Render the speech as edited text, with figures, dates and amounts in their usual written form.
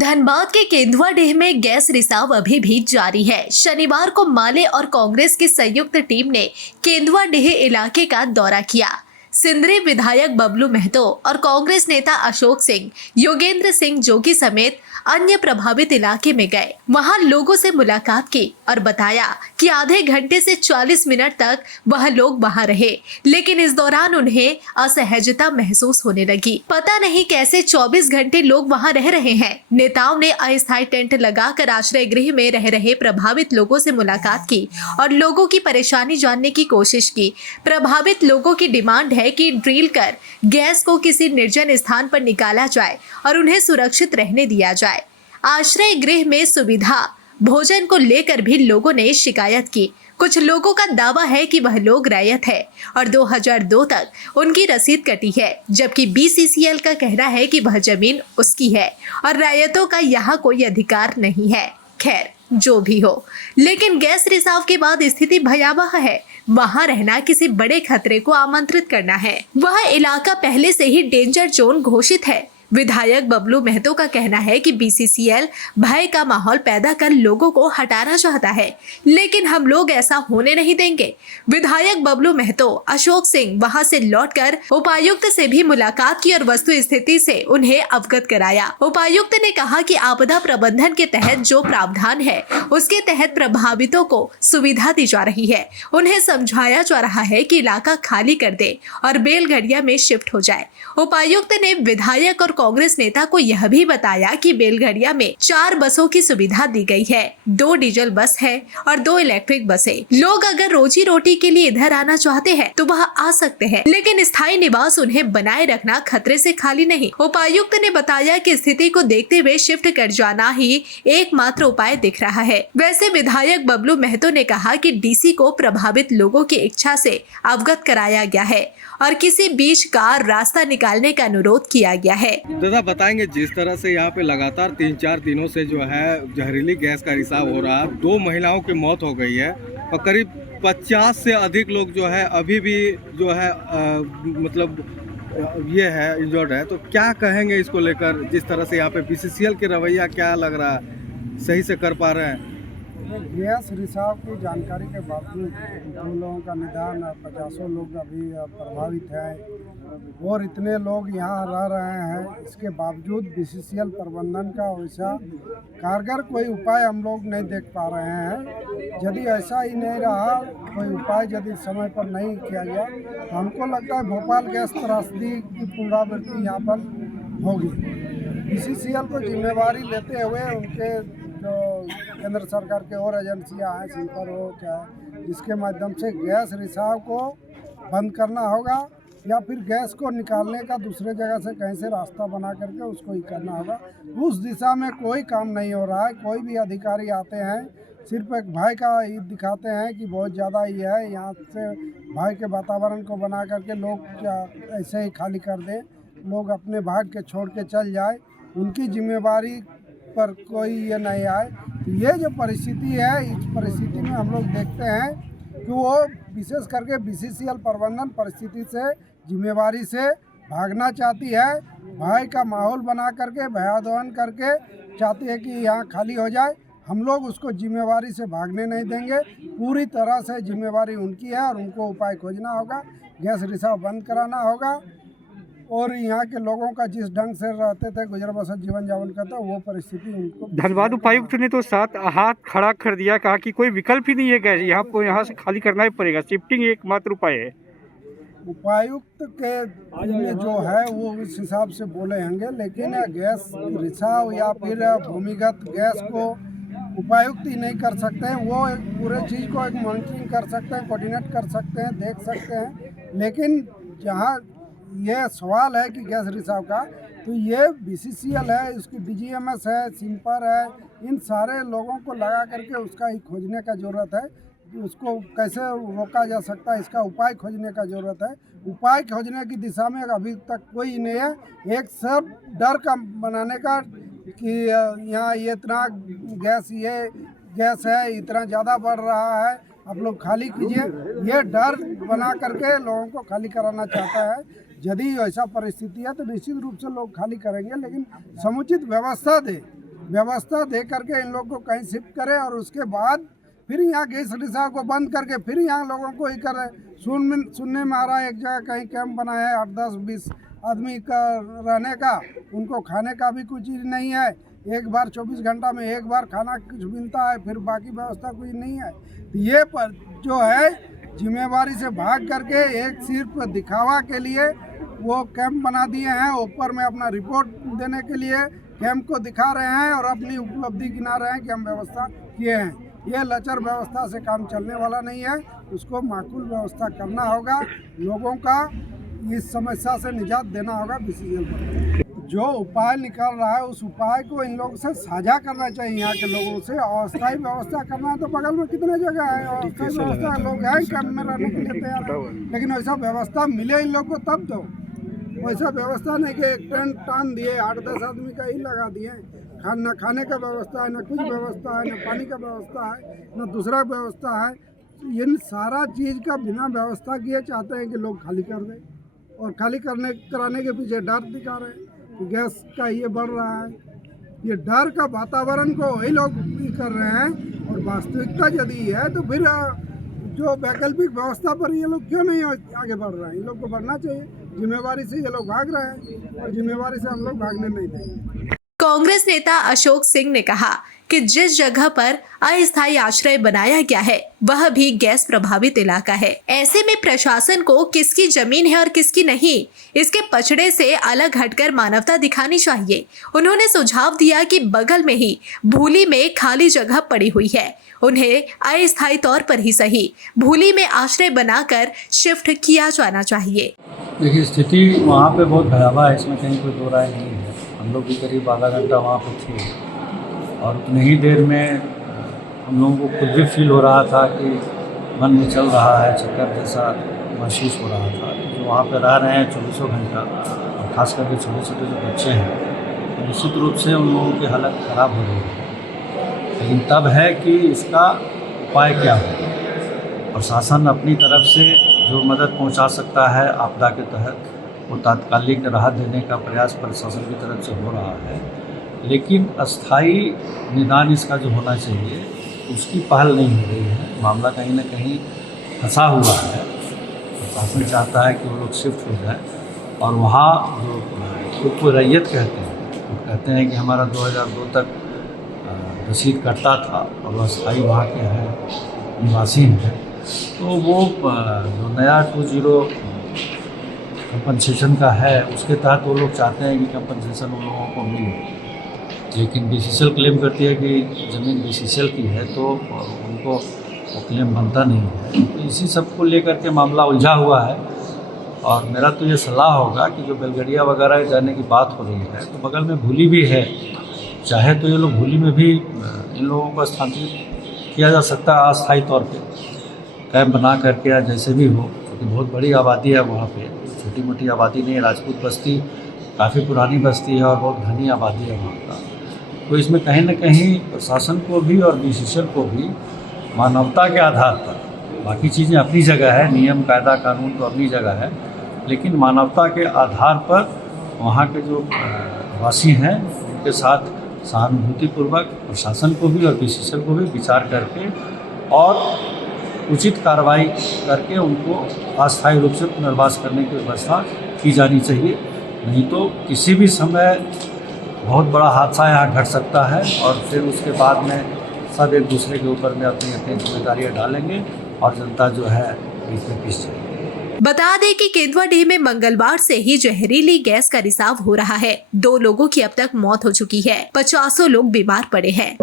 धनबाद के केंदुआडीह में गैस रिसाव अभी भी जारी है। शनिवार को माले और कांग्रेस की संयुक्त टीम ने केंदुआडीह इलाके का दौरा किया। सिंदरी विधायक बबलू महतो और कांग्रेस नेता अशोक सिंह, योगेंद्र सिंह जोगी समेत अन्य प्रभावित इलाके में गए। वहां लोगों से मुलाकात की और बताया कि आधे घंटे से 40 मिनट तक वह लोग वहां रहे, लेकिन इस दौरान उन्हें असहजता महसूस होने लगी। पता नहीं कैसे 24 घंटे लोग वहां रह रहे हैं। नेताओं ने अस्थायी टेंट लगाकर आश्रय गृह में रह रहे प्रभावित लोगों से मुलाकात की और लोगों की परेशानी जानने की कोशिश की। प्रभावित लोगों की डिमांड है कि ड्रिल कर गैस को किसी निर्जन स्थान पर निकाला जाए और उन्हें सुरक्षित रहने दिया जाए। आश्रय गृह में सुविधा भोजन को लेकर भी लोगों ने शिकायत की। कुछ लोगों का दावा है कि वह लोग रैयत है और 2002 तक उनकी रसीद कटी है, जबकि बीसीसीएल का कहना है कि वह जमीन उसकी है और रैयतों का यहाँ कोई अधिकार नहीं है। खैर, जो भी हो, लेकिन गैस रिसाव के बाद स्थिति भयावह है। वहां रहना किसी बड़े खतरे को आमंत्रित करना है। वह इलाका पहले से ही डेंजर जोन घोषित है। विधायक बबलू महतो का कहना है कि बीसीसीएल भय का माहौल पैदा कर लोगों को हटाना चाहता है, लेकिन हम लोग ऐसा होने नहीं देंगे। विधायक बबलू महतो, अशोक सिंह वहां से लौटकर उपायुक्त से भी मुलाकात की और वस्तु स्थिति से उन्हें अवगत कराया। उपायुक्त ने कहा कि आपदा प्रबंधन के तहत जो प्रावधान है उसके तहत प्रभावितों को सुविधा दी जा रही है। उन्हें समझाया जा रहा है कि इलाका खाली कर दे और बेलघड़िया में शिफ्ट हो जाए। उपायुक्त ने विधायक और कांग्रेस नेता को यह भी बताया कि बेलघड़िया में 4 बसों की सुविधा दी गई है, 2 डीजल बस है और 2 इलेक्ट्रिक बसें। लोग अगर रोजी रोटी के लिए इधर आना चाहते हैं तो वह आ सकते हैं, लेकिन स्थायी निवास उन्हें बनाए रखना खतरे से खाली नहीं। उपायुक्त ने बताया कि स्थिति को देखते हुए शिफ्ट कर जाना ही एकमात्र उपाय दिख रहा है। वैसे विधायक बबलू महतो ने कहा कि डीसी को प्रभावित लोगों की इच्छा से अवगत कराया गया है और किसी बीच का रास्ता निकालने का अनुरोध किया गया है। दादा बताएंगे, जिस तरह से यहाँ पे लगातार 3-4 दिनों से जो है जहरीली गैस का रिसाव हो रहा है, 2 महिलाओं की मौत हो गई है और करीब 50 से अधिक लोग जो है अभी भी जो है मतलब ये है इंजर्ड है, तो क्या कहेंगे इसको लेकर? जिस तरह से यहाँ पे बीसीसीएल के रवैया क्या लग रहा है, सही से कर पा रहे हैं? गैस रिसाव की जानकारी के बावजूद 2 लोगों का निदान और 50 लोग अभी प्रभावित हैं और इतने लोग यहाँ रह रहे हैं। इसके बावजूद बीसीसीएल प्रबंधन का वैसा कारगर कोई उपाय हम लोग नहीं देख पा रहे हैं। यदि ऐसा ही नहीं रहा, कोई उपाय यदि समय पर नहीं किया गया, तो हमको लगता है भोपाल गैस त्रासदी की पुनरावृत्ति यहाँ पर होगी। बीसीसीएल को जिम्मेवारी लेते हुए उनके जो केंद्र सरकार के और एजेंसियां हैं, सिंपर हो चाहे, जिसके माध्यम से गैस रिसाव को बंद करना होगा या फिर गैस को निकालने का दूसरे जगह से कहीं से रास्ता बना करके उसको ही करना होगा। उस दिशा में कोई काम नहीं हो रहा है। कोई भी अधिकारी आते हैं, सिर्फ एक भय का ही दिखाते हैं कि बहुत ज़्यादा ही है, यहाँ से भय के वातावरण को बना करके लोग क्या ऐसे ही खाली कर दें, लोग अपने भाग के छोड़ के चल जाए, उनकी जिम्मेवारी पर कोई ये नहीं आए। तो ये जो परिस्थिति है, इस परिस्थिति में हम लोग देखते हैं कि वो विशेष करके बीसीसीएल प्रबंधन परिस्थिति से, जिम्मेवारी से भागना चाहती है। भय का माहौल बना करके, भयादोहन करके चाहती है कि यहाँ खाली हो जाए। हम लोग उसको जिम्मेवारी से भागने नहीं देंगे। पूरी तरह से जिम्मेवारी उनकी है और उनको उपाय खोजना होगा, गैस रिसाव बंद कराना होगा और यहाँ के लोगों का जिस ढंग से रहते थे, गुजर बसर जीवन यापन करते, वो परिस्थिति उनको। धनबाद उपायुक्त ने तो साथ हाथ खड़ा कर दिया, कहा कि कोई विकल्प ही नहीं है गैस, यहाँ को यहाँ से खाली करना ही पड़ेगा, शिफ्टिंग एकमात्र उपाय है। उपायुक्त के में जो है वो इस हिसाब से बोले होंगे, लेकिन गैस रिसाव या फिर भूमिगत गैस को उपायुक्त ही नहीं कर सकते हैं। वो एक पूरे चीज़ को एक मॉनिटरिंग कर सकते हैं, कोऑर्डिनेट कर सकते हैं, देख सकते हैं। लेकिन जहाँ ये सवाल है कि गैस रिसाव का, तो ये बीसीसीएल है, उसकी डीजीएमएस है, सिंपर है, इन सारे लोगों को लगा करके उसका ही खोजने का ज़रूरत है। उसको कैसे रोका जा सकता है, इसका उपाय खोजने का ज़रूरत है। उपाय खोजने की दिशा में अभी तक कोई नहीं है। एक सब डर का बनाने का कि यहाँ ये इतना गैस है, इतना ज़्यादा बढ़ रहा है, आप लोग खाली कीजिए, ये डर बना करके लोगों को खाली कराना चाहता है। यदि ऐसा परिस्थिति है तो निश्चित रूप से लोग खाली करेंगे, लेकिन समुचित व्यवस्था दे व्यवस्था दे करके इन लोग को कहीं शिफ्ट करे और उसके बाद फिर यहाँ गैस रिसाव को बंद करके फिर यहाँ लोगों को ही करे। सुनने में आ रहा है एक जगह कहीं कैंप बनाया है 8-10-20 आदमी का रहने का, उनको खाने का भी कुछ चीज़ नहीं है। एक बार 24 घंटा में एक बार खाना कुछ मिलता है, फिर बाकी व्यवस्था कुछ नहीं है। तो ये पर जो है जिम्मेवारी से भाग करके एक सिर्फ दिखावा के लिए वो कैंप बना दिए हैं। ऊपर में अपना रिपोर्ट देने के लिए कैंप को दिखा रहे हैं और अपनी उपलब्धि गिना रहे हैं कि हम व्यवस्था किए हैं। ये लचर व्यवस्था से काम चलने वाला नहीं है, उसको माकूल व्यवस्था करना होगा। लोगों का इस समस्या से निजात देना होगा बीसीसीएल पर। जो उपाय निकाल रहा है उस उपाय को इन लोगों से साझा करना चाहिए। यहाँ के लोगों से अस्थायी व्यवस्था करना है तो बगल में कितने जगह है अस्थायी व्यवस्था, लोग हैं कैंप में रहने के लिए तैयार है, लेकिन वैसा व्यवस्था मिले इन लोग को तब तो। वैसा व्यवस्था नहीं कि एक टेंट टान दिए 8-10 आदमी का ही लगा दिए। न खाने का व्यवस्था है, न कुछ व्यवस्था है, न पानी का व्यवस्था है, न दूसरा व्यवस्था है। इन सारा चीज़ का बिना व्यवस्था किए चाहते हैं कि लोग खाली कर दें, और खाली कराने के पीछे डर दिखा रहे हैं कि गैस का ये बढ़ रहा है। ये डर का वातावरण को वही लोग भी कर रहे हैं, और वास्तविकता यदि है तो फिर जो वैकल्पिक व्यवस्था पर ये लोग क्यों नहीं आगे बढ़ रहे हैं। इन लोग को बढ़ना चाहिए। जिम्मेवारी से ये लोग भाग रहे हैं और जिम्मेवारी से हम लोग भागने नहीं देंगे। कांग्रेस नेता अशोक सिंह ने कहा कि जिस जगह पर अस्थायी आश्रय बनाया गया है वह भी गैस प्रभावित इलाका है। ऐसे में प्रशासन को किसकी जमीन है और किसकी नहीं, इसके पचड़े से अलग हटकर मानवता दिखानी चाहिए। उन्होंने सुझाव दिया कि बगल में ही भूली में खाली जगह पड़ी हुई है, उन्हें अस्थायी तौर पर ही सही भूली में आश्रय बनाकर शिफ्ट किया जाना चाहिए। देखिए, स्थिति वहाँ पे बहुत भयावह है, इसमें कहीं कोई दो राय नहीं है। हम लोग भी करीब आधा घंटा वहाँ पे थे और उतनी ही देर में हम लोगों को खुद भी फील हो रहा था कि मन में चल रहा है, चक्कर जैसा महसूस हो रहा था। जो वहाँ पे रह रहे हैं 24 घंटा, और ख़ास करके छोटे छोटे जो बच्चे हैं, तो निश्चित रूप से उन लोगों की हालत ख़राब हो रही है। लेकिन तब है कि इसका उपाय क्या हो। प्रशासन अपनी तरफ से जो मदद पहुंचा सकता है आपदा के तहत, वो तात्कालिक राहत देने का प्रयास प्रशासन की तरफ से हो रहा है। लेकिन अस्थाई निदान इसका जो होना चाहिए उसकी पहल नहीं हो रही है। मामला कहीं ना कहीं फंसा हुआ है। प्रशासन चाहता है कि वो लोग शिफ्ट हो जाए, और वहाँ जो खुद को रैयत कहते हैं, वो कहते हैं कि हमारा 2002 तक रसीद कटता था और वह अस्थाई वहाँ के हैं, निवासी हैं। तो वो जो नया 20 कंपनसेशन का है उसके तहत वो लोग चाहते हैं कि कंपनसेशन उन लोगों को मिले। लेकिन बीसीसीएल क्लेम करती है कि ज़मीन बीसीसीएल की है, तो उनको वो क्लेम बनता नहीं है। तो इसी सब को लेकर के मामला उलझा हुआ है। और मेरा तो ये सलाह होगा कि जो बेलगड़िया वगैरह जाने की बात हो रही है, तो बगल में भूली भी है, चाहे तो ये लोग भूली में भी इन लोगों को स्थानांतरित किया जा सकता है अस्थायी तौर पे, कैंप बना करके या जैसे भी हो, क्योंकि बहुत बड़ी आबादी है वहाँ पे, छोटी मोटी आबादी नहीं है। राजपूत बस्ती काफ़ी पुरानी बस्ती है और बहुत घनी आबादी है वहाँ का। तो इसमें कहीं ना कहीं प्रशासन को भी और बीसीसीएल को भी मानवता के आधार पर, बाकी चीज़ें अपनी जगह है, नियम कायदा कानून तो अपनी जगह है, लेकिन मानवता के आधार पर वहाँ के जो वासी हैं उनके साथ सहानुभूतिपूर्वक प्रशासन को भी और बीसीसीएल को भी विचार करके और उचित कार्रवाई करके उनको अस्थायी रूप से पुनर्वास करने की व्यवस्था की जानी चाहिए। नहीं तो किसी भी समय बहुत बड़ा हादसा यहाँ घट सकता है, और फिर उसके बाद में सब एक दूसरे के ऊपर में अपनी अपनी जिम्मेदारियाँ डालेंगे और जनता जो है इसमें पिस जाएगी। बता दें कि केंदुआडीह में मंगलवार से ही जहरीली गैस का रिसाव हो रहा है। 2 लोगों की अब तक मौत हो चुकी है, 50 लोग बीमार पड़े हैं।